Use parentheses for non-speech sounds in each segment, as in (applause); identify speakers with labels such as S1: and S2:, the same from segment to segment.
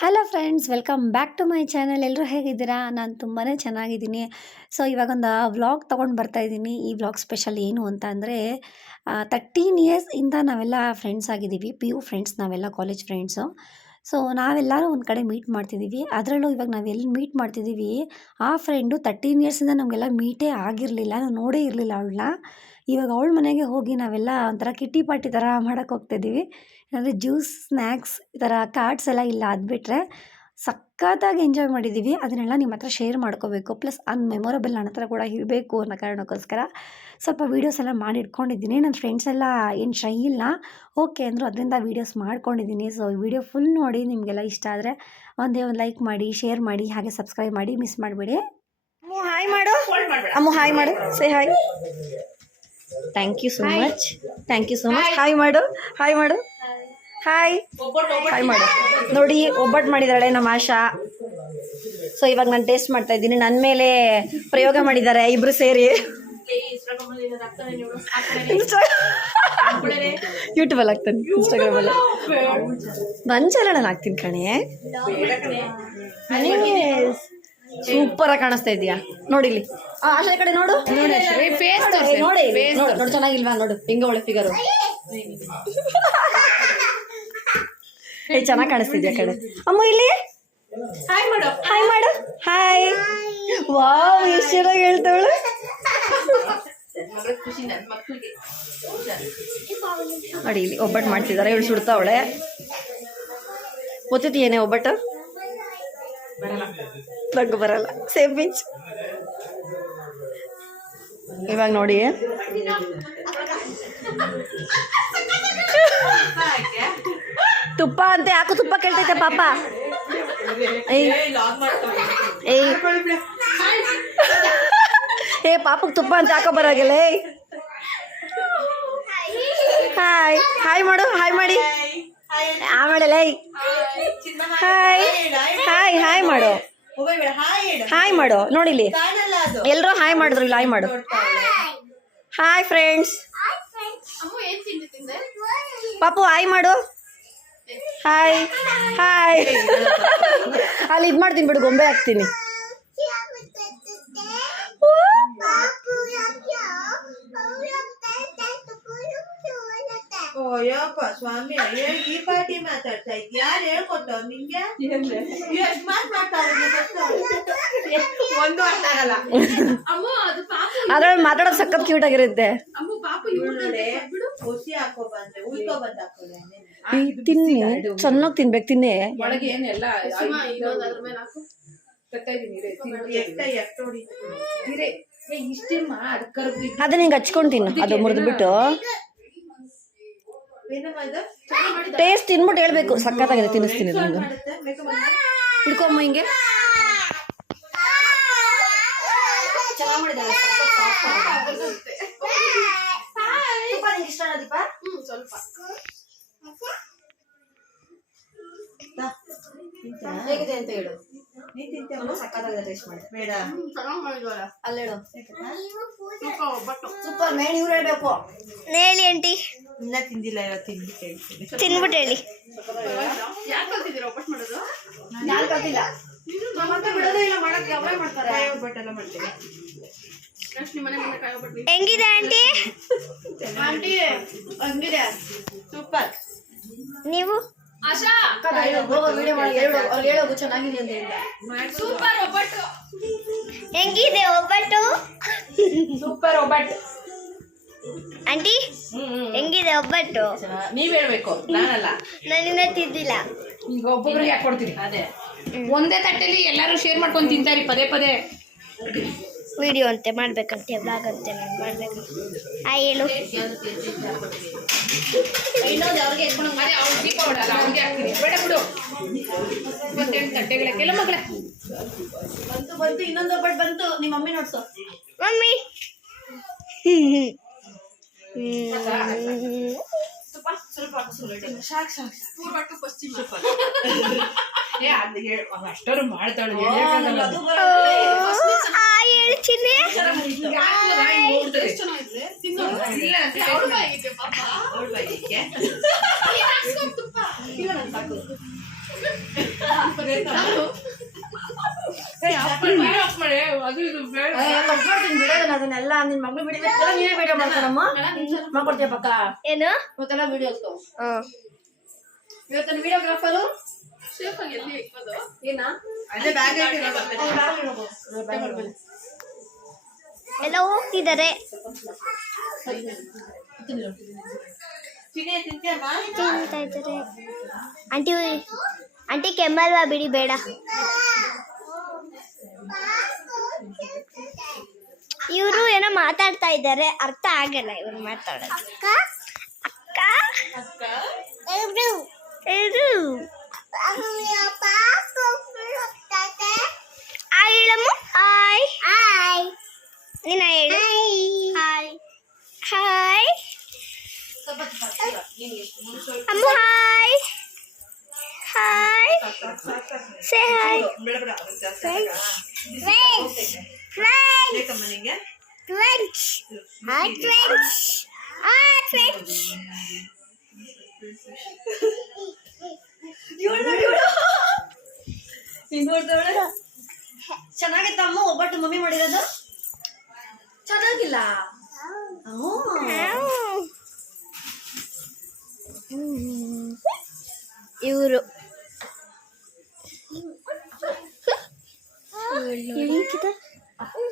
S1: Hello friends welcome back to my channel ಎಲ್ಲರೂ ಹೇಗಿದ್ದೀರಾ? ನಾನು ತುಂಬಾ ಚೆನ್ನಾಗಿದ್ದೀನಿ. ಸೊ ಇವಾಗೊಂದು ವ್ಲಾಗ್ ತೊಗೊಂಡು ಬರ್ತಾ ಇದ್ದೀನಿ. ಈ ವ್ಲಾಗ್ ಸ್ಪೆಷಲ್ ಏನು ಅಂತ ಅಂದರೆ ತರ್ಟೀನ್ ಇಯರ್ಸಿಂದ ನಾವೆಲ್ಲ ಫ್ರೆಂಡ್ಸ್ ಆಗಿದ್ದೀವಿ. ಪಿ ಯು ಫ್ರೆಂಡ್ಸ್ ನಾವೆಲ್ಲ ಕಾಲೇಜ್ ಫ್ರೆಂಡ್ಸು ಸೊ ನಾವೆಲ್ಲರೂ ಒಂದು ಕಡೆ ಮೀಟ್ ಮಾಡ್ತಿದ್ದೀವಿ. ಅದರಲ್ಲೂ ಇವಾಗ ನಾವು ಎಲ್ಲಿ ಮೀಟ್ ಮಾಡ್ತಿದ್ದೀವಿ, ಆ ಫ್ರೆಂಡು ತರ್ಟೀನ್ ಇಯರ್ಸಿಂದ ನಮಗೆಲ್ಲ ಮೀಟೇ ಆಗಿರಲಿಲ್ಲ. ನಾವು ನೋಡೇ ಇರಲಿಲ್ಲ ಅವಳನ್ನ. ಇವಾಗ ಅವಳ ಮನೆಗೆ ಹೋಗಿ ನಾವೆಲ್ಲ ಒಂಥರ ಕಿಟ್ಟಿ ಪಾರ್ಟಿ ಥರ ಮಾಡೋಕ್ಕೆ ಹೋಗ್ತಾಯಿದ್ದೀವಿ ಅಂದರೆ ಜ್ಯೂಸ್ ಸ್ನ್ಯಾಕ್ಸ್ ಈ ಥರ ಕಾರ್ಡ್ಸ್ ಎಲ್ಲ ಇಲ್ಲ ಅದು ಬಿಟ್ಟರೆ ಸಖತ್ತಾಗಿ ಎಂಜಾಯ್ ಮಾಡಿದ್ದೀವಿ ಅದನ್ನೆಲ್ಲ ನಿಮ್ಮ ಹತ್ರ ಶೇರ್ ಮಾಡ್ಕೋಬೇಕು. ಪ್ಲಸ್ ಅನ್ ಮೆಮೊರಬಲ್ ನನ್ನ ಹತ್ರ ಕೂಡ ಇರಬೇಕು ಅನ್ನೋ ಕಾರಣಕ್ಕೋಸ್ಕರ ಸ್ವಲ್ಪ ವೀಡಿಯೋಸ್ ಎಲ್ಲ ಮಾಡಿ ಇಟ್ಕೊಂಡಿದ್ದೀನಿ. ನನ್ನ ಫ್ರೆಂಡ್ಸ್ ಎಲ್ಲ ಏನು ಶೈ ಇಲ್ಲ. ಓಕೆ ಅಂದರು ಅದರಿಂದ ವೀಡಿಯೋಸ್ ಮಾಡ್ಕೊಂಡಿದ್ದೀನಿ. ಸೊ ಈ ವಿಡಿಯೋ ಫುಲ್ ನೋಡಿ ನಿಮಗೆಲ್ಲ ಇಷ್ಟ ಆದರೆ ಒಂದೇ ಒಂದು ಲೈಕ್ ಮಾಡಿ ಶೇರ್ ಮಾಡಿ ಹಾಗೆ ಸಬ್ಸ್ಕ್ರೈಬ್ ಮಾಡಿ ಮಿಸ್ ಮಾಡಬೇಡಿ. ಅಮ್ಮ ಹಾಯ್ ಮಾಡು. ಅಮ್ಮ ಹಾಯ್ ಮಾಡು. Say hi thank you so much thank you so much hi ಮಾಡು. ಹಾಯ್ ಮಾಡು. ಹಾಯ್ ಹಾಯ್ ಮಾಡು. ನೋಡಿ ಒಬ್ಬಟ್ಟು ಮಾಡಿದಾಳೆ ನಮ್ಮ ಆಶಾ. ಸೊ ಇವಾಗ ನಾನು ಟೇಸ್ಟ್ ಮಾಡ್ತಾ ಇದ್ದೀನಿ. ನನ್ನ ಮೇಲೆ ಪ್ರಯೋಗ ಮಾಡಿದ್ದಾರೆ ಇಬ್ರು ಸೇರಿ. ಯೂಟ್ಯೂಬಲ್ಲಿ ಹಾಕ್ತಾನೆ ಇನ್ಸ್ಟಾಗ್ರಾಮಲ್ಲಿ ನನ್ನ ಚಾನಲ್ ಹಾಕ್ತೀನಿ ಕಣೆ. ಸೂಪರ್ ಆಗಿ ಕಾಣಿಸ್ತಾ ಇದೆಯಾ ನೋಡಿಲಿ ಆಶಾ ಕಡೆ ನೋಡು. ನೋಡಿ ನೋಡು. ನೋಡು ಚೆನ್ನಾಗಿಲ್ವಾ? ನೋಡು. ಹಿಂಗ ಒಳ್ಳೆ ಫಿಗರು (laughs) ಏ ಚೆನ್ನಾಗಿ ಕಾಣಿಸ್ತಿದ್ಯಾ ಕಡೆ ಅಮ್ಮ ಇಲ್ಲಿ?
S2: ಹಾಯ್ ಮಾಡು.
S1: ಹಾಯ್ ಮಾಡು. ಹಾಯ್ ವಾವ್ ಎಷ್ಟು ಚೆನ್ನಾಗಿ ಹೇಳ್ತಾವಳು. ನೋಡಿ ಇಲ್ಲಿ ಒಬ್ಬಟ್ಟು ಮಾಡ್ತಿದ್ದಾರೆ ಇವಳು ಸುಡ್ತಾವಳೆ. ಏನೇ ಒಬ್ಬಟ್ಟು? ನಂಗೆ ಬರಲ್ಲ. ಸೇಮ್ ಪಿಂಚ್ ಇವಾಗ ನೋಡಿ. (laughs) ತುಪ್ಪ ಅಂತ, ಯಾಕೋ ತುಪ್ಪ ಕೇಳ್ತೈತೆ ಪಾಪ? ಏ ಪಾಪಕ್ಕೆ ತುಪ್ಪ ಅಂತ ಯಾಕೋ ಬರಾಗಿಲ್ಲ ಹಾಯ್. ಹಾಯ್ ಮಾಡು, ಹಾಯ್ ಮಾಡಿ. ಆಮೇಲೆ ಏಯ್. ಹಾಯ್. ಹಾಯ್ ಹಾಯ್ ಮಾಡು. ಹಾಯ್ ಮಾಡು ನೋಡಿಲಿ ಎಲ್ಲರೂ ಹಾಯ್ ಮಾಡಿದ್ರು, ಇಲ್ಲಿ ಹಾಯ್ ಮಾಡು. ಹಾಯ್ ಫ್ರೆಂಡ್ಸ್ ಪಾಪು, ಹಾಯ್ ಮಾಡು. ಹಾಯ್ ಹಾಯ್ ಅಲ್ಲಿ ಇದು ಮಾಡ್ತೀನಿ ಬಿಡು ಗೊಂಬೆ ಹಾಕ್ತೀನಿ.
S3: ಓಯಪ್ಪ ಸ್ವಾಮಿ ಈ ಮಾತಾಡ್ತಾ ಇದ್ಯ ಯಾರು ಹೇಳ್ಕೊಟ್ಟ ನಿಂಗೆ? ಎಷ್ಟ್ ಮಾತ್ ಮಾತಾಡೋದು ಒಂದು ಅರ್ಥ ಆಗಲ್ಲ.
S2: ಅಮ್ಮ ಅದು ಪಾಪ
S1: ಅದ್ರಲ್ಲಿ ಮಾತಾಡೋದು ಸಖತ್ ಕ್ಯೂಟ್ ಆಗಿರುತ್ತೆ.
S3: ಹುಸಿ ಹಾಕೋ ಬಂದ್ರೆ ಬಂದ್
S1: ತಿನ್ನಿ ಚೆನ್ನಾಗಿ ತಿನ್ಬೇಕು ತಿನ್ನಿ.
S4: ಒಳಗೆ ಏನೆಲ್ಲ
S1: ಅದನ್ನ ಹಿಂಗೆ ಹಚ್ಕೊಂಡು ತಿನ್ನು ಅದು ಮುರಿದ್ಬಿಟ್ಟು. ಟೇಸ್ಟ್ ತಿನ್ಬಿಟ್ಟು ಹೇಳ್ಬೇಕು. ಸಕ್ಕತ್ತಾಗಿದೆ ತಿನ್ನಿಸ್ತೀನಿ ಹಿಡ್ಕೊಮ್ಮ ಹಿಂಗೆ.
S2: ಹ್ಮ್ ಸ್ವಲ್ಪ.
S1: ಹೇಗಿದೆ ಅಂತ ಹೇಳು.
S3: ಬೇಡ.
S1: ಅಲ್ಲೇಳು ಸೂಪರ್ ಮೇನ್ ಇವ್ರು ಹೇಳ್ಬೇಕು.
S5: ಹೇಳಿ ಆಂಟಿ.
S3: ಇನ್ನ ತಿಂದಿಲ್ಲ ಇವತ್ತು ತಿಂಡಿ ಹೇಳ್ತೀನಿ
S5: ತಿನ್ಬಿಟ್ಟು ಹೇಳಿ.
S2: ಕಲ್ತಿದ್ದೀರಾ ಮಾಡೋದು?
S1: ಯಾರು ಕಲ್ತಿಲ್ಲ.
S5: ಹೆಂಗಿದೆ ಆಂಟಿ?
S2: ಆಂಟಿ ಹಂಗಿದೆ.
S3: ಸೂಪರ್.
S5: ನೀವು?
S1: ಹೇಳೋದು ಚೆನ್ನಾಗಿದೆ ಅಂತ
S2: ಸೂಪರ್ ಒಬ್ಬಟ್ಟು.
S5: ಹೆಂಗಿದೆ ಒಬ್ಬಟ್ಟು?
S4: ಸೂಪರ್ ಒಬ್ಬಟ್ಟು.
S5: ಆಂಟಿ ಹೆಂಗಿದೆ ಒಬ್ಬಟ್ಟು?
S4: ನೀವ್ ಹೇಳ್ಬೇಕು ನಾನಲ್ಲ.
S5: ನಾನಿನ್ನ ತಿಂದಿಲ್ಲ
S4: ಈಗ ಒಬ್ಬೊಬ್ರಿಗೆ ಯಾಕೆ ಕೊಡ್ತೀರಿ? ಅದೇ. ಒಂದೇ ತಟ್ಟೆಲಿ ಎಲ್ಲರೂ ಶೇರ್ ಮಾಡ್ಕೊಂಡು ತಿಂತಾರಿ ಪದೇ ಪದೇ.
S5: ವಿಡಿಯೋ ಅಂತೆ ಮಾಡ್ಬೇಕಂತೆ ಬ್ಲಾಗ್ ಅಂತೆ ನಾನು ಮಾಡ್ಬೇಕು. ಆ ಹೇಳು.
S1: ಬಂತು ಬಂತು ಇನ್ನೊಂದು ಒಬ್ಬಟ್ಟು ಬಂತು. ನಿಮ್ಮ ಮಮ್ಮಿ ನೋಡ್ಸು.
S5: ಮಮ್ಮಿ.
S4: ಅಷ್ಟರು ಮಾಡ್ತಾಳೆ.
S5: ಹೇಳ್ತೀನಿ?
S4: ಅದು
S1: ಅದನ್ನೆಲ್ಲ ನಿನ್ ಮಗಳು ಬಿಡಿ ನೀನೇ ವಿಡಿಯೋ ಮಾಡ್ತಾರಮ್ಮ ಮಾಡ್ಕೊಡ್ತೀಯ ಪಕ್ಕ
S5: ಏನು?
S1: ಗೊತ್ತಲ್ಲ ವಿಡಿಯೋಸ್ ಇವತ್ತಿನ ವಿಡಿಯೋಗ್ರಾಫರು
S2: ಶೇಫಾಗಿ ಎಲ್ಲಿ ಇಕ್ಕೋದು
S1: ಏನಾ
S3: ಅಲ್ಲೇ ಬ್ಯಾಗ್
S5: ಎಲ್ಲ ಹೋಗ್ತಿದ್ದಾರೆ. ತಿಂತಾ ಇದ್ದಾರೆ. ಆಂಟಿ ಆಂಟಿ ಕೆಮ್ಮಲ್ವಾ ಬಿಡಿ ಬೇಡ. ಇವರು ಏನೋ ಮಾತಾಡ್ತಾ ಇದ್ದಾರೆ. ಅರ್ಥ ಆಗಲ್ಲ ಇವ್ರು ಮಾತಾಡೋದು. ಅಕ್ಕ? ಅಕ್ಕ? ಹಾಯ್ ಹಾಯ್ ನೀನ ಹೇಳು. ಹಾಯ್ ಹಾಯ್ ಅಮ್ಮ ಹಾಯ್ ಹಾಯ್ ಸೇ ಹಾಯ್
S3: ಬೇಡ ಬೇಡ
S5: ಫ್ರೆಂಡ್ಸ್ ಫ್ರೆಂಡ್ಸ್
S3: ಬೇಕಮ್ಮ ನಿಂಗೆ.
S5: Friends hi friends hi friends
S1: ಚೆನ್ನಾಗಿತ್ತ ಅಮ್ಮ ಒಬ್ಬಟ್ಟು ಮಮ್ಮಿ ಮಾಡಿರೋದು? ಚೆನ್ನಾಗಿಲ್ಲ
S5: ಇವರು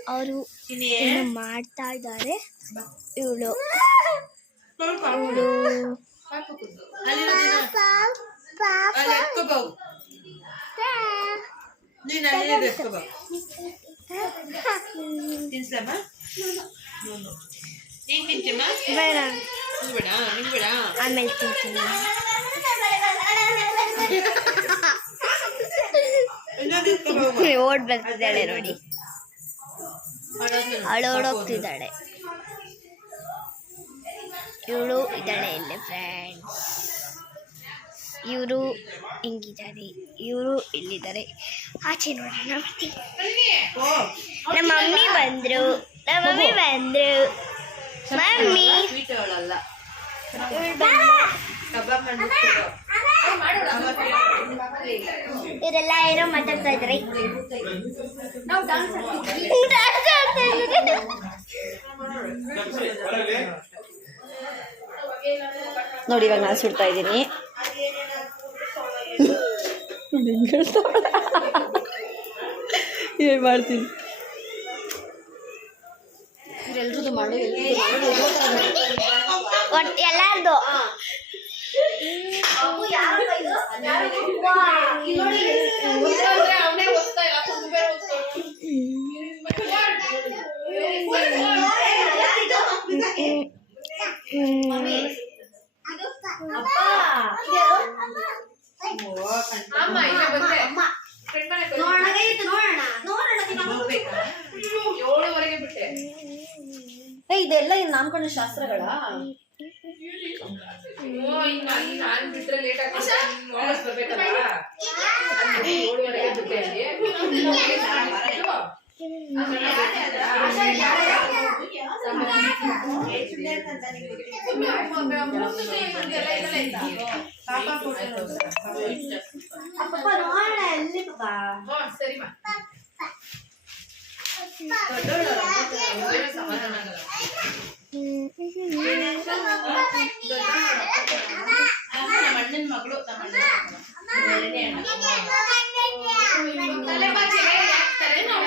S5: ಅವರು
S3: ಚಿನಿ
S5: ಏನೋ ಮಾಡ್ತಾ ಇದ್ದಾರೆ? ಇವಳು ಇವಳು
S3: ಅಲ್ಲಿ ಎತ್ಕೋಬೋ ನೀನ್ ಅಲ್ಲಿ ಎತ್ಕೋಬೋ ತಿನ್ಸಮ್ಮ
S5: ಬೇಡ.
S3: ನಿಂಗ್ ಬೇಡ
S5: ಆಮೇಲೆ ತಿಂತೀನಿ ಓಡ್ ಬರ್ತಿದ್ದಾಳೆ ನೋಡಿ. ಅಳೋಡೋಗ್ತಿದ್ದಾಳೆ ಇವಳು ಇದ್ದಾಳೆ ಇಲ್ಲಿ ಫ್ರೆಂಡ್ಸ್ ಇವರು ಹಿಂಗಿದ್ದಾರೆ. ಇವರು ಇಲ್ಲಿದ್ದಾರೆ. ಆಚೆ ನೋಡೋಣ ನಮ್ಮ ಮಮ್ಮಿ ಬಂದ್ರು. ನಮ್ಮ ಮಮ್ಮಿ ಬಂದ್ರು. ಮಮ್ಮಿ.
S3: ಸ್ವೀಟ್ ಅವಳಲ್ಲ. ಕಬಾಬ್
S5: ಇವರೆಲ್ಲ ಏನೋ ಮಾತಾಡ್ತಾ ಇದ್ದಾರೆ.
S1: ನೋಡಿ ಇವಾಗ ನಾನು ಸುಡ್ತಾ ಇದ್ದೀನಿ. (laughs) ಏನು ಮಾಡ್ತೀನಿ? ಎಲ್ರದ್ದು ಮಾಡು
S5: ಒಟ್ಟು ಎಲ್ಲಾರ್ದು.
S2: ಮನೆ
S3: ಹೋಗ್ಬೇಕಾ
S2: ಏಳುವರೆಗೆ ಬಿಟ್ಟೆ.
S1: ಏ ಇದೆಲ್ಲ ಇನ್ನು ನಾಮಕರಣ ಶಾಸ್ತ್ರಗಳ
S2: ಓ ಇನ್ನು ಅಲ್ಲಿ ನಾನ್ ಬಿಟ್ರೆ ಲೇಟ್ ಆಗ್ತದೆ ವಾಪಸ್ ಬರ್ಬೇಕಲ್ಲ ಅದಕ್ಕೆ ಏಳುವರೆಗೆ ಬಿಟ್ಟೆ ಅಲ್ಲಿ ಸರಿಮಾ ಸಮಾಧಾನ ಆಗಲ್ಲ
S3: ಅಣ್ಣನ ಮಗಳು ನಮ್ಮ ಅಣ್ಣನ ಎರಡನೇ ಅಣ್ಣ
S2: ತಲೆ ಬಾಚಿ ಹಾಕ್ತಾರೆ ನಾವು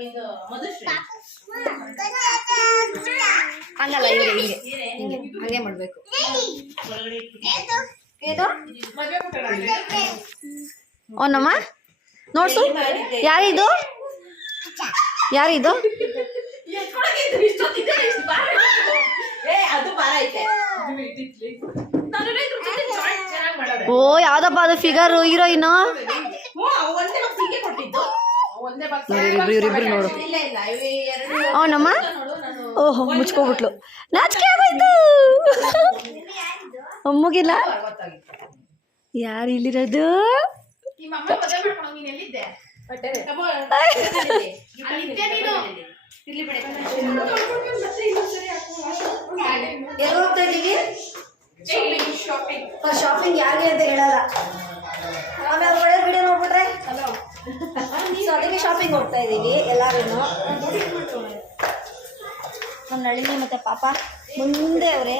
S3: ಇದು ಮಧುಶ್ರೀ
S1: ಹಂಗಲ್ಲ ಇವ್ರು ಹಿಂಗೆ ಹಿಂಗೆ ಹಂಗೆ ಮಾಡಬೇಕು
S3: ಒಳಗಡೆ ಇಟ್ಬಿಟ್ಟು
S1: ಏನು
S2: ಮದುವೆ ಕೊಟ್ಟಲ್ಲ
S1: ಅವನಮ್ಮ ನೋಡ್ಸು ಯಾರಿದು? ಯಾರಿದು? ಓ, ಯಾವ್ದಪ್ಪ ಅದು ಫಿಗರ್ ಹೀರೋಯಿನ್ ಇಬ್ರು ನೋಡು ಅವನಮ್ಮ? ಓಹೋ, ಮುಚ್ಕೋಬಿಟ್ಲು. ನಾಚಿಕೆ ಆಗೋಯ್ತು. ಅಮ್ಮಗಿಲ್ಲ? ಯಾರು ಇಲ್ಲಿರೋದು?
S2: ನಿಮ್ಮ ಅಮ್ಮ ಮದುವೆ ಮಾಡ್ಕೊಂಡು ನೀನ್ ಎಲ್ಲಿದ್ದೆ? ಅಲ್ಲಿದ್ದೆ ನೀನು?
S3: ಇಲ್ಲಿ ಬಿಡಿ.
S1: ಎಲ್ಲಿ ಹೋಗ್ತಾ ಇದ್ದೀವಿ?
S2: ಶಾಪಿಂಗ್
S1: ಶಾಪಿಂಗ್ ಯಾರಿಗೆ ಅಂತ ಹೇಳಲ್ಲ. ಆಮೇಲೆ ಸೊ ಅದಕ್ಕೆ ಶಾಪಿಂಗ್ ಹೋಗ್ತಾ ಇದ್ದೀವಿ ಎಲ್ಲಾರೇನು. ನಮ್ಮ ನಳಿನಿ ಮತ್ತೆ ಪಾಪ ಮುಂದೆ ಅವರೇ.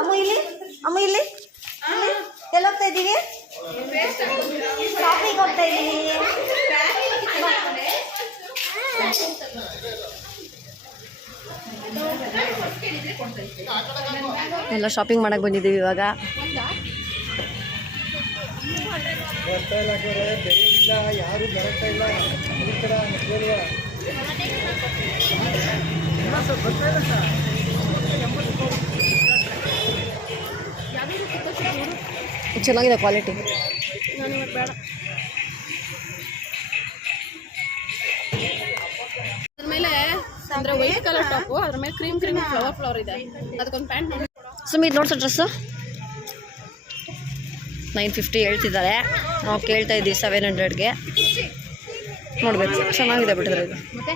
S1: ಅಮ್ಮ ಇಲ್ಲಿ? ಅಮ್ಮ ಇಲ್ಲಿ? ಇಲ್ಲಿ? ಎಲ್ಲಿ ಹೋಗ್ತಾ ಇದ್ದೀವಿ ಶಾಪಿಂಗ್ ಹೋಗ್ತಾ ಇದ್ದೀವಿ ಎಲ್ಲ ಶಾಪಿಂಗ್ ಮಾಡಕ್ಕೆ ಬಂದಿದ್ದೀವಿ ಇವಾಗ. ಚೆನ್ನಾಗಿದೆ ಕ್ವಾಲಿಟಿ.
S4: ಅದ್ರ ಮೇಲೆ ಅಂದ್ರೆ ವೈಟ್ ಕಲರ್ ಟಾಪು ಅದ್ರ ಮೇಲೆ ಕ್ರೀಮ್ ಕ್ರೀಮ್ ಫ್ಲವರ್ ಫ್ಲವರ್ ಇದೆ. ಅದಕ್ಕೊಂದು ಪ್ಯಾಂಟ್
S1: ಸುಮ್ಮನೆ ಇದು ನೋಡ್ಸೋ ಡ್ರೆಸ್ಸು ನೈನ್ ಫಿಫ್ಟಿ ಹೇಳ್ತಿದ್ದಾರೆ. ನಾವು ಕೇಳ್ತಾ ಇದ್ದೀವಿ ಸೆವೆನ್ ಹಂಡ್ರೆಡ್ಗೆ ನೋಡಬೇಕು. ಚೆನ್ನಾಗಿದೆ ಬಿಟ್ಟಿದ್ರೆ ಇದು.
S4: ಮತ್ತೆ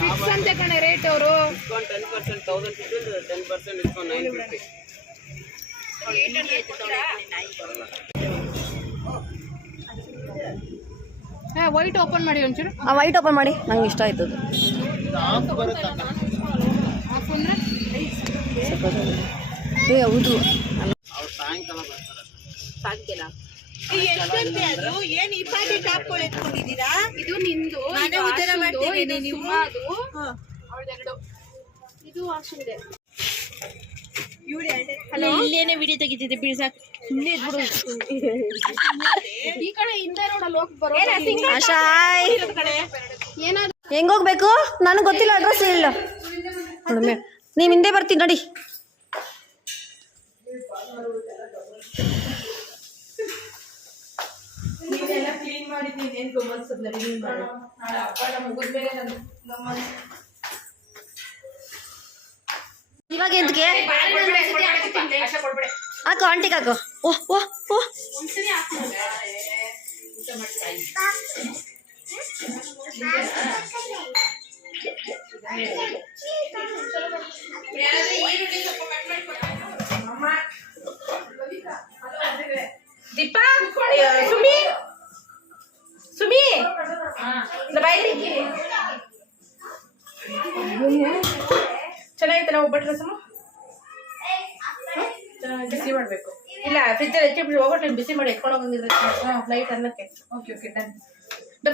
S4: ಫಿಕ್ಸ್ ಅಂತೆ ಕಣೆ ರೇಟ್ ಅವರು. ವೈಟ್ ಓಪನ್ ಮಾಡಿ ಒಂಚೂರು.
S1: ಆ ವೈಟ್ ಓಪನ್ ಮಾಡಿ. ನಂಗೆ ಇಷ್ಟ ಆಯ್ತು. ಏ ಹೌದು.
S4: ಸಾಧ್ಯಲ್ಲ
S2: ಎಷ್ಟಂತೆ ಅದು? ಏನ್ ಇಪಾಟಿ ಪಾಟಿ ಟಾಪ್ಗಳು ಎತ್ಕೊಂಡಿದ್ದೀರಾ?
S4: ಇದು ನಿಂದು
S2: ಮನೆ
S4: ಇದು
S2: ಉದ್ಧಾರ
S4: ಆಶುದು,
S2: ಮಾಡ್ತೀವಿ
S4: ಇದು
S2: ನೀವು.
S4: ಸುಮಾದು ಅವಳದೆರಡು. ಇದು ಆಶುದೆ
S3: ಇಲ್ಲೇನೆ ವಿಡಿಯೋ ತೆಗಿತಿದ್ದೆ ಬಿಡ್ಸಾಕ್ ಸುಮ್ಮನೆ ಇದ್ಬಿಡು.
S4: ಈ ಕಡೆ ಹಿಂದೆ ನೋಡಲ್ಲ ಹೋಗಿ ಬರೋ
S1: ಆಶಾಯ್
S4: ಏನಾದ್ರು
S1: ಹೆಂಗೋಗ್ಬೇಕು? ನನಗೆ ಗೊತ್ತಿಲ್ಲ ಅಡ್ರೆಸ್ ಇಲ್ಲ ನೀವ್ ನೀವು ಹಿಂದೆ ಬರ್ತೀನಿ ನಡಿ.
S2: ನೀನೆಲ್ಲ ಕ್ಲೀನ್ ಮಾಡಿದ್ದೀನಿ ಏನ್ ಗಮನಿಸದ್ನ ಕ್ಲೀನ್ ಮಾಡಿ
S6: ನಾಳೆ ಹಬ್ಬ ಮುಗಿದ್ಮೇಲೆ ನಮ್ಮ
S1: ಇವಾಗ
S6: ಕೊಡ್ಬೇಡಿ
S1: ಹಾಕು ಆಂಟಿಗೆ ಹಾಕು. ಓಹ್ ಓಹ್ ಓಹ್
S2: ದೀಪಾ ಸುಮಿ ಸುಮಿ! ಬಾಯ್ಲಿ ಚೆನ್ನಾಗಿತ್ತಲ್ಲ ಒಬ್ಬಟ್ಟು ರಸಮ ಬಿಸಿ ಮಾಡಬೇಕು. ಇಲ್ಲ ಫ್ರಿಜ್ಜಲ್ಲಿ ಇಟ್ಬಿಟ್ಟು ಹೋಗ್ಬಿಟ್ಟು ಬಿಸಿ ಮಾಡಿ ಎತ್ಕೊಂಡು ಹೋಗಂಗಿದ್ರೆ ಫ್ಲೈಟ್ ಲೈಟ್ ಅನ್ನಕ್ಕೆ.
S6: ಓಕೆ ಓಕೆ ಡನ್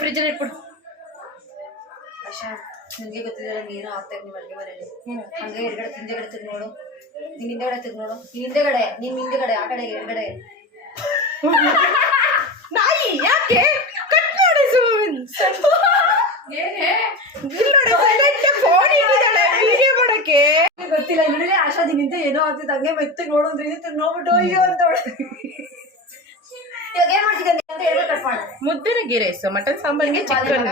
S2: ಫ್ರಿಜ್ಜಲ್ಲಿ ಇಟ್ಬಿಡು.
S1: ಆಶಾ ಗೊತ್ತಿದ್ರೆ ಆಗ್ತಾ ಇದೆ ನಿಮ್ಮ ಅಡುಗೆ ಮನೆಯಲ್ಲಿ ಹಂಗೆ ಎಡಗಡೆ ಹಿಂದೆಗಡೆ ತಿರ್ಗಿ ನೋಡು. ನೀನ್ ಹಿಂದೆಗಡೆ ತಿರ್ಗಿ ನೋಡು. ನೀನ್ ಹಿಂದೆಗಡೆ ನಿಮ್ ಹಿಂದೆಗಡೆ ಆ ಕಡೆ ಎಡಗಡೆ
S2: ನಾಯಿ ಯಾಕೆ ಕಟ್ ಮಾಡಿ ಸುಮ್ಮನೆ
S6: ಏನೇ
S2: ಫೋನ್ ಇಟ್ಟಿದ್ದಾಳೆ ವಿಡಿಯೋ ಮಾಡಕ್ಕೆ
S1: ಗೊತ್ತಿಲ್ಲ ನೋಡಿದ್ರೆ ಆಶಾ ದಿನಿಂದ ಏನೋ ಆಗ್ತಿತ್ತು ಹಂಗೆ ಮೆತ್ತಗೆ ನೋಡೋದ್ರಿ ನೋಡ್ಬಿಟ್ಟು ಅಯ್ಯೋ ಅಂತ
S2: ಮುದ್ದಿನ ಗೀ ರೈಸ್ ಮಟನ್ ಸಾಂಬಾರಿಗೆ chicken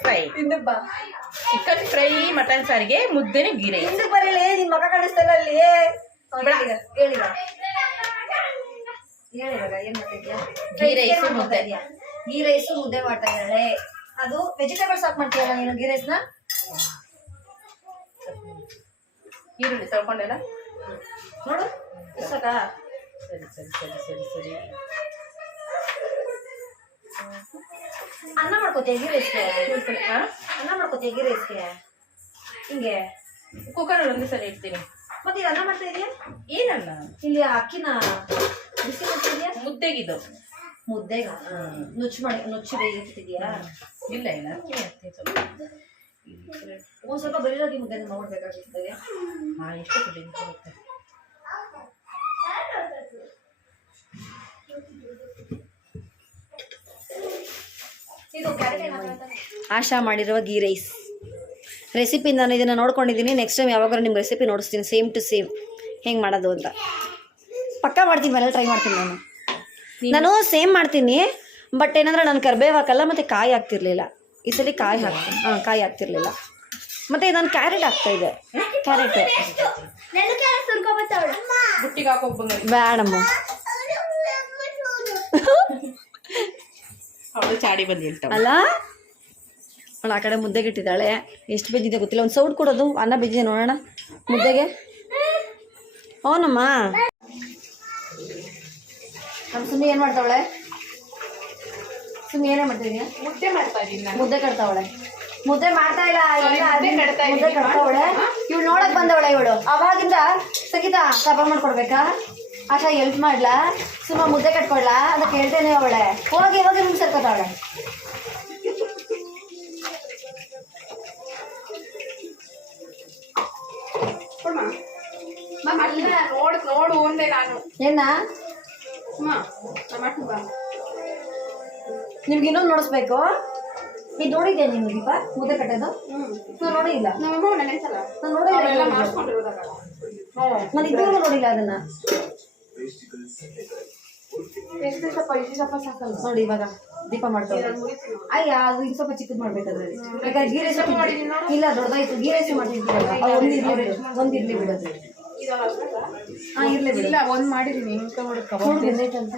S2: fry chicken fry mutton ಸಾರಿಗೆ ಮುದ್ದೆನ ಗೀ ರೈಸ್
S1: ಹಿಂದಕ್ಕೆ ನಿನ್ ಮಗ ಕಾಣಿಸ್ತಾ ಇಲ್ಲ ಅಲ್ಲಿ ಹೇಳಿದ ಹೇಳಿದ ಹೇಳಿದಾಗ ಏನ್ ಮಾಡ್ತಿದ್ಯಾ?
S2: ಗೀ ರೈಸು ಮುದ್ದೆ.
S1: ಗೀ ರೈಸು ಮುದ್ದೆ ಮಾಡ್ತಾ ಇದ್ದಾಳೆ. ಅದು ವೆಜಿಟೇಬಲ್ಸ್ ಹಾಕಿ ಮಾಡ್ತೀಯಲ್ಲ ನೀನು ಗೀ ರೈಸ್ನ?
S2: ಈರುಳ್ಳಿ ತೊಳ್ಕೊಂಡೆಲ್ಲ
S1: ನೋಡು. ಸಾಕಾ
S2: ಸರಿ ಸರಿ ಸರಿ ಸರಿ ಸರಿ.
S1: ಅನ್ನ ಮಾಡ್ಕೋತೀಯ ಗೀ ರೈಸ್ಗೆ?
S2: ಹಾ
S1: ಅನ್ನ ಮಾಡ್ಕೋತೀಯ ಗೀ ರೈಸ್ಗೆ? ಹಿಂಗೆ.
S2: ಕುಕ್ಕರ್ ಒಂದು ಸರಿ ಇಡ್ತೀನಿ.
S1: ಮತ್ತೆ ಈಗ ಅನ್ನ ಮಾಡ್ತಾ ಇದೆಯಾ?
S2: ಏನಲ್ಲ
S1: ಇಲ್ಲಿ ಅಕ್ಕಿನ ಬಿಸಿ ಮಾಡ್ತಾ ಇದೆಯಾ?
S2: ಮುದ್ದೆಗಿದು.
S1: ಮುದ್ದೆಗ. ನುಚ್ಚು ಮಾಡಿ ನುಚ್ಚು ಬೇಯಿಸ್ತಿದ್ಯಾ
S2: ಇಲ್ಲ ಇಲ್ಲ. ಸ್ವಲ್ಪ.
S1: ಒಂದ್ ಸ್ವಲ್ಪ ಬರೀರಾಗಿ ಮುದ್ದೆ ನೋಡ್ಬೇಕಾಗಿರ್ತದೆ
S2: ಹಾ ಎಷ್ಟು ಕುಡಿ ಬರುತ್ತೆ
S1: ಆಶಾ ಮಾಡಿರುವ ಗೀ ರೈಸ್. ರೆಸಿಪಿ ನಾನು ಇದನ್ನು ನೋಡ್ಕೊಂಡಿದ್ದೀನಿ ನೆಕ್ಸ್ಟ್ ಟೈಮ್ ಯಾವಾಗಾರು ನಿಮ್ಮ ರೆಸಿಪಿ ನೋಡಿಸ್ತೀನಿ. ಸೇಮ್ ಟು ಸೇಮ್ ಹೆಂಗೆ ಮಾಡೋದು ಅಂತ. ಪಕ್ಕ ಮಾಡ್ತೀನಿ ಮನೇಲಿ ಟ್ರೈ ಮಾಡ್ತೀನಿ ನಾನು. ನಾನು? ಸೇಮ್ ಮಾಡ್ತೀನಿ ಬಟ್ ಏನಂದ್ರೆ ನಾನು ಕರ್ಬೇವು ಹಾಕಲ್ಲ ಮತ್ತು ಕಾಯಿ ಹಾಕ್ತಿರ್ಲಿಲ್ಲ. ಈ ಸಲ ಕಾಯಿ ಹಾಕ್ತೀನಿ. ಹಾಂ ಕಾಯಿ ಹಾಕ್ತಿರ್ಲಿಲ್ಲ. ಮತ್ತೆ ನಾನು ಕ್ಯಾರೆಟ್ ಹಾಕ್ತಾ ಇದೆ. ಕ್ಯಾರೆಟ್ ಬೇಡಮ್ಮ
S2: ಚಾಡಿ
S1: ಅಲ್ಲ? ಅವಳು ಆ ಕಡೆ ಮುದ್ದೆಗೆ ಇಟ್ಟಿದ್ದಾಳೆ. ಎಷ್ಟು ಬಿದ್ದಿದೆ ಗೊತ್ತಿಲ್ಲ. ಒಂದು ಸೌಟ್ ಕೊಡೋದು. ಅನ್ನ ಬಿದ್ದಿದೆ ನೋಡೋಣ. ಮುದ್ದೆಗೆ? ಅವನಮ್ಮ? ನಮ್ಮ ಸುಮ್ಮನೆ ಏನು ಮಾಡ್ತಾವಳೆ? ಸುಮ್ಮನೆ ಏನೇ ಮಾಡ್ತಿದ್ಯಾ
S4: ಮುದ್ದೆ ಮಾಡ್ತಾ ಇದೀನಿ ನಾನು.
S1: ಮುದ್ದೆ ಕಟ್ತಾವಳೆ. ಮುದ್ದೆ ಮಾಡ್ತಾ ಇಲ್ಲ
S4: ಮುದ್ದೆ ಕಟ್ತಾ
S1: ಕಟ್ತಾವಳೆ. ಇವಳು ನೋಡಕ್ ಬಂದವಳೆ ಇವಳು. ಅವಾಗಿಂದ ಸಕಿತಾ ಕಬ ಮಾಡ್ಕೊಡ್ಬೇಕಾ? ಆಶಾ ಎಲ್ಪ್ ಮಾಡ್ಲಾ? ಸುಮ್ಮ ಮುದ್ದೆ ಕಟ್ಕೊಡ್ಲಾ ಅಂತ ಕೇಳ್ತೇನೆ ಅವಳೆ. ಹೋಗಿ ಹೋಗಿ ನಿಮ್ಗೆ ಸೇರ್ಕೋತಾವಳೆ.
S4: ನೋಡ್ ನೋಡು ಒಂದೇ ನಾನು.
S1: ಏನ? ನಿಮ್ಗೆ ಇನ್ನೊಂದು ನೋಡಿಸ್ಬೇಕು? ಇದು ನೋಡಿದ್ಯಾ ನೀನು ದೀಪ? ಮುದ್ದೆ ಕಟ್ಟೋದು? ನಾನು ನೋಡಿಲ್ಲ. ನಾನು ನೋಡಿಲ್ಲ ನಾನು ಇದುವರೆಗೂ ನೋಡಿಲ್ಲ ಅದನ್ನ.
S4: ಎಷ್ಟು
S1: ನೋಡಿ ಇವಾಗ ದೀಪ ಮಾಡ್ತಾರೆ ಅಯ್ಯ ಅದು ಇದು ಸ್ವಲ್ಪ ಚಿಕ್ಕದ್ ಮಾಡ್ಬೇಕಾದ್ರೆ. ಗೀ ರೈಸ್ ಇಲ್ಲ ದೊಡ್ಡದಾಯ್ತು. ಗೀ ರೈಸ್ ಮಾಡ್ತಿದ್ದೀರಲ್ಲ ಅದು ಒಂದು ಇರ್ಲಿ ಬಿಡು ಬಿಡೋದು. ಹಾ ಇರ್ಲಿ
S4: ಇಲ್ಲ ಒಂದು ಮಾಡಿದೀನಿ ಹಿಂಗೆ ಮಾಡಿ ಕಬಾಬ್
S1: ನೋಡು ಬಂದೈತಂತ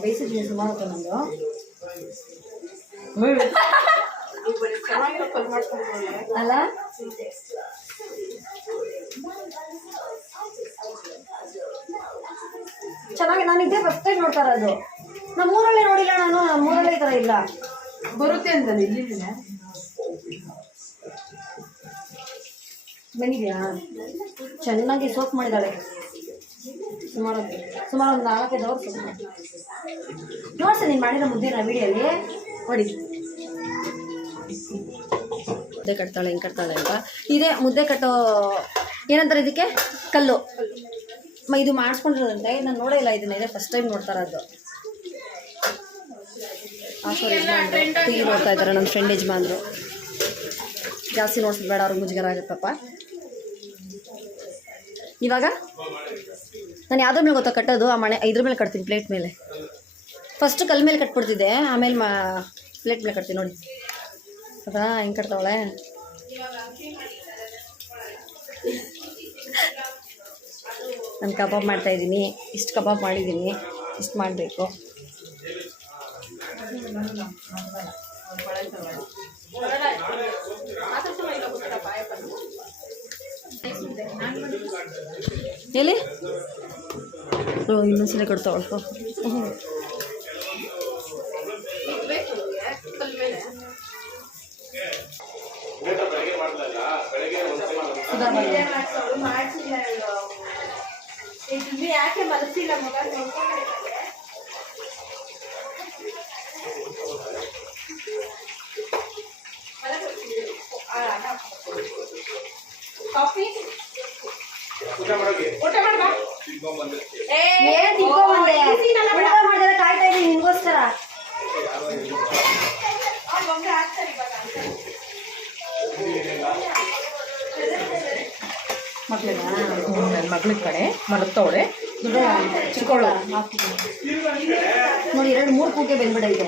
S1: ಬೇಯಿಸಿದ್ದೀನಿ ಸುಮಾರು ಹೊತ್ತು ನಂದು ಅಲ್ಲ? ಚೆನ್ನಾಗಿ ನಾನು ಇದೇ ಫಸ್ಟ್ ಟೈಮ್ ಅದು ಇರೋದು. ನಮ್ಮ ಊರಲ್ಲೇ ನೋಡಿಲ್ಲ ನಾನು ನಮ್ಮ ಊರಲ್ಲೇ ಈ ಥರ ಇಲ್ಲ.
S4: ಬರುತ್ತೆ ಅಂತ ಇಲ್ಲಿ
S1: ಬಂದಿದ್ಯಾ ಚೆನ್ನಾಗಿ ಸೋಪ್ ಮಾಡಿದ್ದಾಳೆ ಸುಮಾರು. ಸುಮಾರು ಒಂದು ನಾಲ್ಕೈದು ಅವರ್ ಸೋಪ್ ನೋಡಿ ಸರ್ ನೀನು ಮಾಡಿರೋ ಮುದ್ದಿನ ವಿಡಿಯೋಲಿ ಹೊಡಿ ಮುದ್ದೆ ಕಟ್ತಾಳೆ ಹೆಂಗೆ ಕಟ್ತಾಳೆ ಅಂತ. ಇದೇ ಮುದ್ದೆ ಕಟ್ಟೋ ಏನಂತಾರೆ ಇದಕ್ಕೆ? ಕಲ್ಲು. ಇದು ಮಾಡಿಸ್ಕೊಂಡಿರೋದಂತೆ. ನಾನು ನೋಡೇ ಇಲ್ಲ ಇದನ್ನ ಇದೆ ಫಸ್ಟ್ ಟೈಮ್ ನೋಡ್ತಾ ಅದು ಟಿ ನೋಡ್ತಾ ಇದ್ದಾರೆ ನನ್ನ ಫ್ರೆಂಡ್ ಯಜಮಾನ್ರು. ಜಾಸ್ತಿ ನೋಡ್ಸೋದು ಬೇಡ ಅವ್ರಿಗೆ ಮುಜುಗರ ಆಗುತ್ತಪ್ಪ ಇವಾಗ? ನಾನು ಯಾವುದ್ರ ಮೇಲೆ ಗೊತ್ತಾ ಕಟ್ಟೋದು? ಆ ಮನೆ, ಇದ್ರ ಮೇಲೆ ಕಟ್ತೀನಿ ಪ್ಲೇಟ್ ಮೇಲೆ. ಫಸ್ಟ್ ಕಲ್ ಮೇಲೆ ಕಟ್ಬಿಡ್ತಿದ್ದೆ, ಆಮೇಲೆ ಮಾ ಪ್ಲೇಟ್ ಮೇಲೆ ಕಟ್ತೀನಿ ನೋಡಿ. ಅದಾ, ಹೆಂಗೆ ಕಟ್ತಾವಳೆ? ನಾನು ಕಬಾಬ್ ಮಾಡ್ತಾ ಇದ್ದೀನಿ, ಇಷ್ಟು ಕಬಾಬ್ ಮಾಡಿದ್ದೀನಿ, ಇಷ್ಟು ಮಾಡಬೇಕು. ಎಲ್ಲಿ? ಇನ್ನೊಂದ್ಸಲ
S3: ಇಲ್ಲಿ ಯಾಕೆ ಮಲಸಿಲ್ಲ ಮಗ ನೋಡ್ಕೊಂಡಿರ್ತಾರೆ ಕಾಫಿ ಊಟ ಮಾಡ್ಬಾ
S1: ಏನ್ ತಿನ್ಕೊಂಬಂದೆ ಊಟ ಮಾಡಿದ್ರೆ ಕಾಯ್ತಾ ಇದ್ದೀನಿ ನಿನ್ಗೋಸ್ಕರ
S4: ನನ್ನ ಮಗಳ ಕಡೆ ಮಲಗ್ತವಳೆ
S1: ಚಿಕ್ಕವಳ ನೋಡಿ ಎರಡು ಮೂರು ಕೂಕೆ ಇದೆ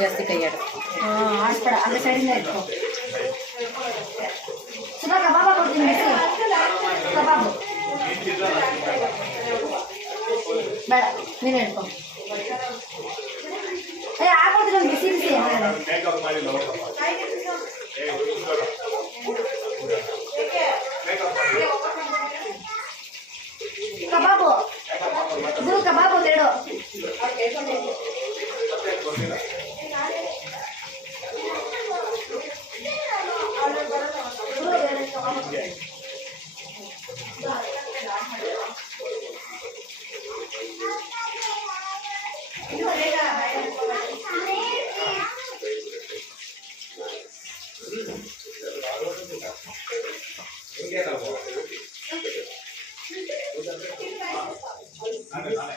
S4: ಜಾಸ್ತಿ ಕೈ ಆಡ
S1: ಹಾಂ ಆಡ್ಬೇಡ ಅಲ್ಲೇ ಸೈಡಿಂದ ಇಟ್ಕೋ ಕಬಾಬ ಬೇಡ ನೀನು ಹೇಳ್ಕೊ. ಏ ಆಗೋದ್ರೆ ಬಿಸಿ ಬಿಸಿ ಕಬಾಬು ಇದು ಕಬಾಬು ಎರಡು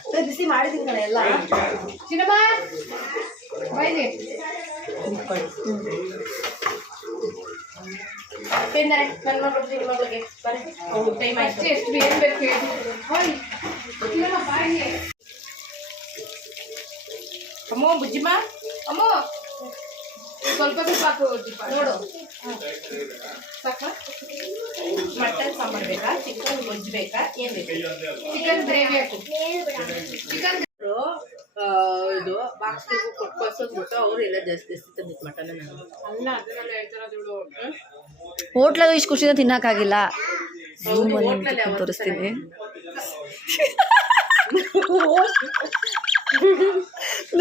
S1: ಏ, ಬಿಸಿ ಮಾಡಿದ್ದೀನಿ ಕಣೆ ಎಲ್ಲ
S4: ಚಿನ್ನಮ್ಮ ಬೈಲಿ
S3: ತಿಂದರೆ ನನ್ನ ಮಗಳು ನಿಮ್ಮ ಮಗಳಿಗೆ ಬರ್ರಿ
S4: ಹೌದು ಟೈಮ್ ಅಷ್ಟೇ ಎಷ್ಟು ಏನ್ ಬೇಕು ಹೇಳಿ ಹೋಯ್ ಚಿನ್ನಮ್ಮ ಬಾಯಿ ಅಮ್ಮ ಬುಜ್ಜಿಮ್ಮ ಅಮ್ಮ ಸ್ವಲ್ಪ ಸ್ವಲ್ಪ ಹಾಕು ದೀಪ ನೋಡು ಸಾಕ
S3: ಮಟನ್ ಸಾಂಬಾರ್ ಬೇಕಾ ಚಿಕನ್ ಗೊಜ್ಜು ಬೇಕಾ ಏನ್ ಬೇಕು
S4: ಚಿಕನ್ ಗ್ರೇವಿ ಹಾಕು. ಚಿಕನ್
S3: ಇದು ಬಾಕ್ಸ್ ಕೊಟ್ಟು ಕಳ್ಸೋದ್ಬಿಟ್ಟು ಅವ್ರು ಎಲ್ಲ ಜಾಸ್ತಿ ಜಾಸ್ತಿ ತಂದಿತ್ತು ಮಟನ್ ನಾನು
S4: ಅಲ್ಲ ಅದನ್ನೆಲ್ಲ ಹೇಳ್ತಾರದು ಇವಳು
S1: ಹೋಟ್ಲಲ್ಲೂ ಇಷ್ಟು ಖುಷಿಯಿಂದ ತಿನ್ನೋಕ್ಕಾಗಿಲ್ಲ. ತೋರಿಸ್ತೀನಿ.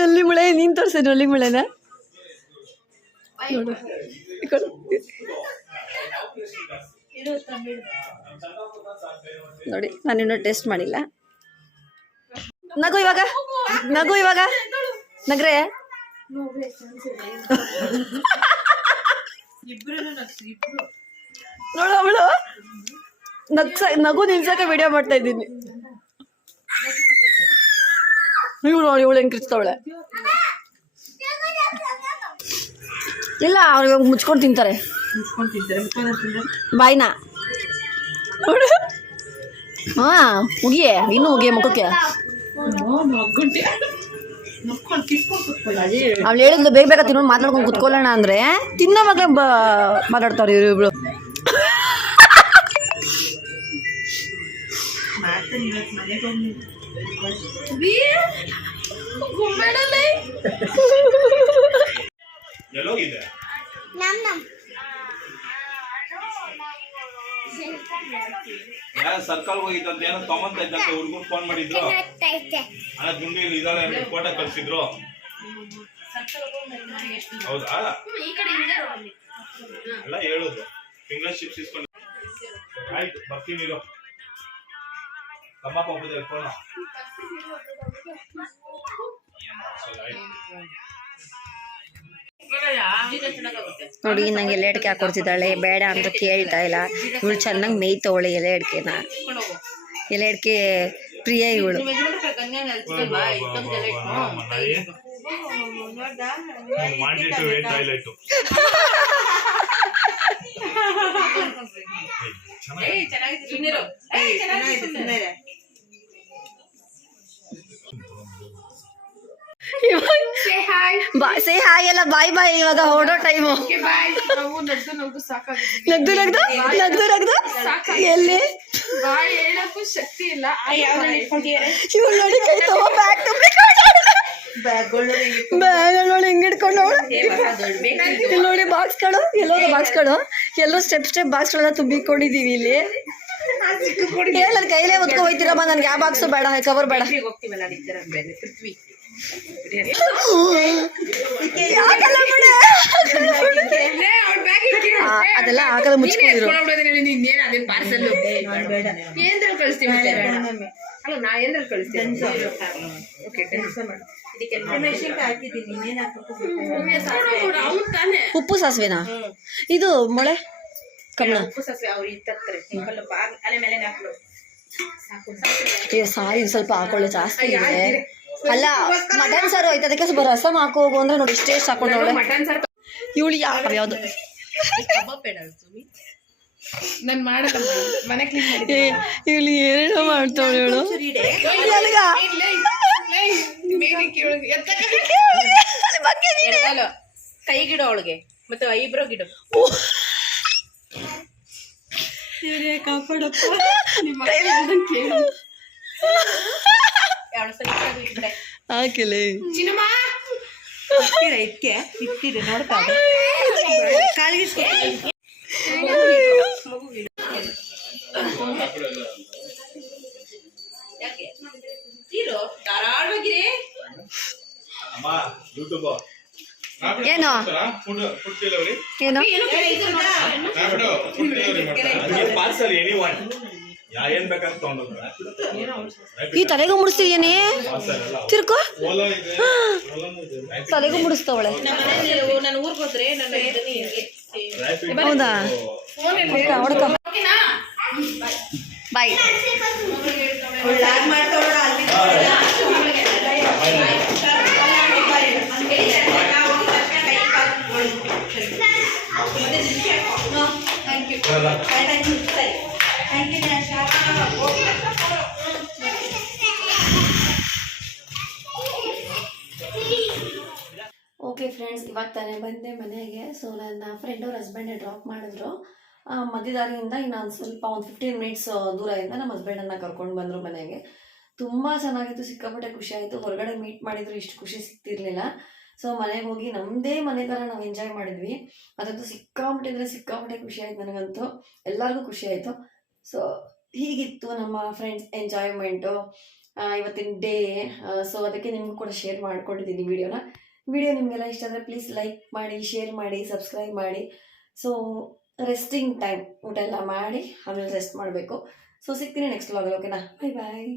S1: ನಲ್ಲಿ ಮುಳೆ ನೀನು ತೋರಿಸಿ ನಲ್ಲಿ ಮುಳೆನ? ನೋಡು. ಈ ಕಡೆ. ನೋಡಿ, ನಾನು ಇನ್ನೂ ಟೇಸ್ಟ್ ಮಾಡಿಲ್ಲ. ನಗು ಇವಾಗ ನಗು ಇವಾಗ. ನಗ್ರೆ. ನೋಡು ಅವಳು. ನಗ್ಸ, ನಗು ನಿಲ್ಸಕ ವಿಡಿಯೋ ಮಾಡ್ತಾ ಇದ್ದೀನಿ. ಇವಳು ನೋಡಿ, ಇವಳು ಹೆಂಗೆ ಕಿರ್ಸ್ತವಳೆ ಇಲ್ಲ ಅವ್ರಿಗೆ ಮುಚ್ಕೊಂಡು ತಿಂತಾರೆ.
S3: ಮುಚ್ಕೊಂಡು ತಿಂತಾರೆ ಮುಚ್ಕೊಂಡು
S1: ಬಾಯ್ನ ನೋಡು ಹಾಂ ಮುಗಿಯೇ ಇನ್ನೂ ಮುಗಿಯೇ ಮುಖಕ್ಕೆ ಅವ್ಳು ಹೇಳಿದ್ಲು ಬೇಗ ಬೇಗ ತಿನ್ನೋದು ಮಾತಾಡ್ಕೊಂಡು ಕುತ್ಕೊಳ್ಳೋಣ ಅಂದ್ರೆ ತಿನ್ನೋ ಮಗ್ಲೇ ಬ ಮಾತಾಡ್ತಾರೆ ಇವ್ರು ಇಬ್ರು
S3: ಮಾಡ್ತಾನೆ ಇವತ್ತು ಮನೆಗೆ
S7: ಸರ್ಕಲ್ ಹೋಗಿದ್ದಂತ ಏನೋ ತಗೊಂತ ಇದ್ದಂತ ಹುಡುಗರು ಫೋನ್ ಮಾಡಿದ್ರು. ಅಣ್ಣ ಗುಂಡಿ ಇದಾಳೆ ಫೋಟೋ ಕಳ್ಸಿದ್ರು. ಹೌದಾ? ಅಲ್ಲ ಹೇಳುದು ಫಿಂಗರ್ ಶಿಪ್ಸ್ ಇಸ್ಕೊಂಡು ಆಯ್ತು, ಬರ್ತೀನಿ ಇರೋ. ತಮ್ಮ ಪಂಪದ ಫೋನ್
S1: ನೋಡಿ ನಂಗೆ ಎಲೆ ಅಡಿಕೆ ಹಾಕೊಡ್ತಿದ್ದಾಳೆ ಬೇಡ ಅಂತ ಕೇಳ್ತಾ ಇಲ್ಲ. ಇವಳು ಚೆನ್ನಾಗಿ ಮೇಯ್ತವಳೆ ಎಲೆ ಅಡಿಕೆನ. ಎಲೆ ಅಡಿಕೆ ಪ್ರಿಯ ಇವಳು.
S7: ಹೈಲೈಟ್ (laughs)
S1: ಸೇ ಹಾಯ್ ಎಲ್ಲ ಬಾಯ್ ಬಾಯ್ ಇವಾಗ ಹೊರಡೋ ಟೈಮು
S2: ನಗ್ದು ನಗ್ದು ಸಾಕಾಗಿದೆ.
S1: ನಗ್ದು ನಗ್ದು? ಎಲ್ಲಿ?
S2: ಶಕ್ತಿ ಇಲ್ಲ.
S1: ಇವಳು ನೋಡಿ ಕೈ ತಗೋ ಬ್ಯಾಗ್
S3: ಬ್ಯಾಗ್ಗಳು
S1: ಬ್ಯಾಗ್ ನೋಡಿ ಹೆಂಗ್ ಹಿಡ್ಕೊಂಡು ನೋಡಿ. ಬಾಕ್ಸ್ಗಳು ಎಲ್ಲೋ ಬಾಕ್ಸ್ಗಳು ಎಲ್ಲೋ ಸ್ಟೆಪ್ ಸ್ಟೆಪ್ ಬಾಕ್ಸ್ಗಳೆಲ್ಲ ತುಂಬಿಕೊಂಡಿದೀವಿ ಇಲ್ಲಿ. ಹೇಳ ಕೈಲೇ ಹೊತ್ಕೊ ಹೋಯ್ತಿರಮ್ಮ ನನ್ಗೆ ಯಾವ ಬಾಕ್ಸು ಬೇಡ ಕವರ್ ಬೇಡ. ಅದೆಲ್ಲ ಆಗಲ್ಲ ಮುಚ್ಕೊಂಡಿರೋ.
S2: ಇನ್ನೇನು ಪಾರ್ಸಲ್ ಕಳಿಸ್ತೀವಿ ಅಲ್ಲ ನಾ ಕಳಿಸ್ತೀನಿ ಓಕೆ ತಾನೇ.
S1: ಉಪ್ಪು ಸಾಸಿವೆನಾ? ಇದು ಮೊಳೆ?
S2: ಕಣ್ಣ
S1: ಅಯ್ಯೋ ಸಾರಿ ಸ್ವಲ್ಪ ಹಾಕೊಳ್ಳೋ ಜಾಸ್ತಿ ಇದೆ. ಅಲ್ಲ ಮಟನ್ ಸಾರು ಆಯ್ತು ಅದಕ್ಕೆ ಸ್ವಲ್ಪ ರಸಮ್ ಹಾಕೋ ಹೋಗು ಅಂದ್ರೆ ನೋಡಿ ಇಷ್ಟೇ ಹಾಕೊಂಡವಳೆ
S2: ಮಟನ್ ಸಾರು
S1: ಇವಳು ಯಾವ ಯಾವ್ದು?
S2: ನಾನು ಮಾಡಲ್ಲ ಮನೆ ಕ್ಲೀನ್ ಮಾಡಿ
S1: ಇವಳು ಏನೇನೋ ಮಾಡ್ತಾವಳು ಇವಳು? ನನಗ?
S2: ಕೈಗಿಡೋ ಅವಳಿಗೆ. ಮತ್ತೆ ಐಬ್ರೋ ಗಿಡ. (laughs) ಎರಡು ಸಲ ಇಟ್ಬಿಟ್ಟೆ.
S1: ಹಾಕಿಲೆ
S2: ಚಿನ್ನಮ್ಮ
S3: ಇಟ್ಟಿರ ಇಟ್ಕೆ ಇಟ್ಟಿರಿ ನೋಡ್ತಾ ಕಾಲಿಗೆ
S2: ಯಾಕೆ ಧಾರಾಳವಾಗಿರಿ
S7: ಅಮ್ಮ ಯೂಟ್ಯೂಬ್
S1: ಏನು ಏನು
S7: ಪಾರ್ಸಲ್ ಎನಿ ಒನ್ ಏನ್ ಬೇಕಂತ ತಗೊಂಡೋಗ್ರ
S1: ಈ ತಲೆಗೂ
S7: ಮುಡಿಸ್ತಿದ್ಯಾನೆ
S1: ತಿರ್ಕೋ ತಲೆಗೂ ಮುಡಿಸ್ತಾವಳೆ.
S2: ನಾನು ಊರಿಗೆ ಹೋದ್ರೆ
S1: ಹೌದಾ? ಹೊಡ್ಕ bye
S3: thank you
S1: okay friends ಇವಾಗ ತಾನೇ ಬಂದೆ ಮನೆಗೆ. ಸೊ ನನ್ನ ಫ್ರೆಂಡ್ ಅವ್ರ ಹಸ್ಬೆಂಡೇ ಡ್ರಾಪ್ ಮಾಡಿದ್ರು. ಮಧ್ಯದಾರಿಯಿಂದ ಇನ್ನೊಂದು ಸ್ವಲ್ಪ ಒಂದು ಫಿಫ್ಟೀನ್ ಮಿನಿಟ್ಸ್ ದೂರದಿಂದ ನಮ್ಮ ಹಸ್ಬೆಂಡನ್ನು ಕರ್ಕೊಂಡು ಬಂದರು ಮನೆಗೆ. ತುಂಬ ಚೆನ್ನಾಗಿತ್ತು, ಸಿಕ್ಕಾಪಟ್ಟೆ ಖುಷಿ ಆಯಿತು. ಹೊರಗಡೆ ಮೀಟ್ ಮಾಡಿದ್ರು, ಇಷ್ಟು ಖುಷಿ ಸಿಕ್ತಿರ್ಲಿಲ್ಲ ಸೊ ಮನೆಗೆ ಹೋಗಿ ನಮ್ಮದೇ ಮನೆ ಥರ ನಾವು ಎಂಜಾಯ್ ಮಾಡಿದ್ವಿ. ಅದಂತೂ ಸಿಕ್ಕಾಪಟ್ಟೆ ಅಂದರೆ ಸಿಕ್ಕಾಪಟ್ಟೆ ಖುಷಿ ಆಯ್ತು ನನಗಂತೂ. ಎಲ್ಲರಿಗೂ ಖುಷಿ ಆಯಿತು. ಸೊ ಹೀಗಿತ್ತು ನಮ್ಮ ಫ್ರೆಂಡ್ಸ್ ಎಂಜಾಯ್ಮೆಂಟು ಇವತ್ತಿನ ಡೇ ಸೊ ಅದಕ್ಕೆ ನಿಮಗೂ ಕೂಡ ಶೇರ್ ಮಾಡ್ಕೊಂಡಿದ್ದೀನಿ ವಿಡಿಯೋನ ವಿಡಿಯೋ ನಿಮಗೆಲ್ಲ ಇಷ್ಟ ಆದರೆ ಪ್ಲೀಸ್ ಲೈಕ್ ಮಾಡಿ ಶೇರ್ ಮಾಡಿ ಸಬ್ಸ್ಕ್ರೈಬ್ ಮಾಡಿ. ಸೊ ರೆಸ್ಟಿಂಗ್ ಟೈಮ್ ಊಟ ಎಲ್ಲ ಮಾಡಿ, ಆಮೇಲೆ ರೆಸ್ಟ್ ಮಾಡಬೇಕು. ಸೊ ಸಿಗ್ತೀನಿ ನೆಕ್ಸ್ಟ್ ವ್ಲಾಗಲ್ಲಿ ಓಕೆನಾ ಬಾಯ್ ಬಾಯ್